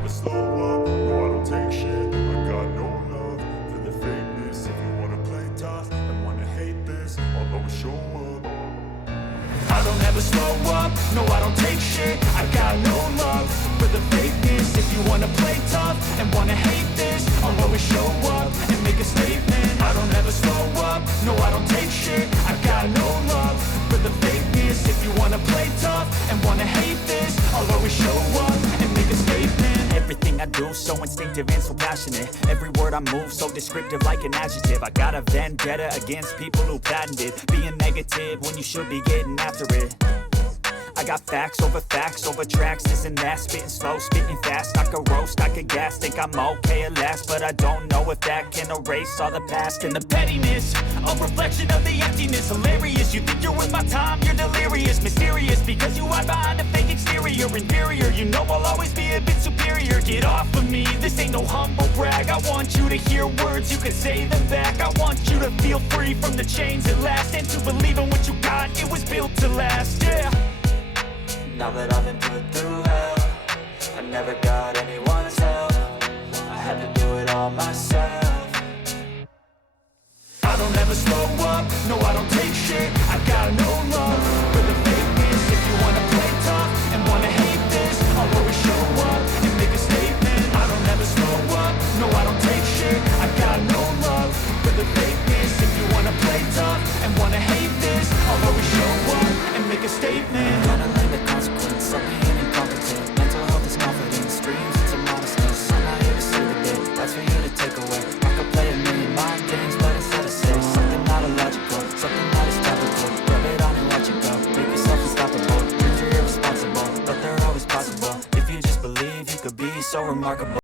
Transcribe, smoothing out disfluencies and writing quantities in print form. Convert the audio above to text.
never slow up, no I don't take shit. I got no love for the fakeness. If you wanna play tough and wanna hate this, I'll always show up. I don't ever slow up, no I don't take shit. I got no love for the fakeness. If you wanna play tough and wanna hate this, I'll always show up and make a statement. I don't ever slow up, no I don't take shit. I got no love for the fakeness. If you wanna play tough and wanna hate this, I'll always show up and make a statement. Everything I do so instinctive and so passionate. Every word I move so descriptive like an adjective. I got a vendetta against people who patented being negative when you should be getting after it. I got facts over tracks, this and that. Spitting slow, spitting fast. I could roast, I could gas. Think I'm okay at last, but I don't know if that can erase all the past. And the pettiness, a reflection of the emptiness. Hilarious, you think you're worth my time, you're delirious. Mysterious, because you hide behind a fake exterior. Inferior, you know I'll always be a bit superior. Get off of me, this ain't no humble brag. I want you to hear words, you can say them back. I want you to feel free from the chains at last, and to believe in what you got, it was built to last, yeah. Now that I've been put through hell, I never got anyone's help. I had to do it all myself. I don't ever slow up, no I don't take shit. I got no love for the fakeness. If you wanna play tough and wanna hate this, I'll always show up and make a statement. I don't ever slow up, no I don't take shit. I got no love for the fakeness. If you wanna play tough and wanna hate this, I'll always show up and make a statement. Gonna learn the consequence of being incompetent. Mental health is confidence, dreams into modestness. I'm not here to save the day, that's for you to take away. I could play a million mind games, but instead I say something not illogical, something that is topical. Rub it on and watch it go, make yourself unstoppable. Dreams are irresponsible, but they're always possible. If you just believe, you could be so remarkable.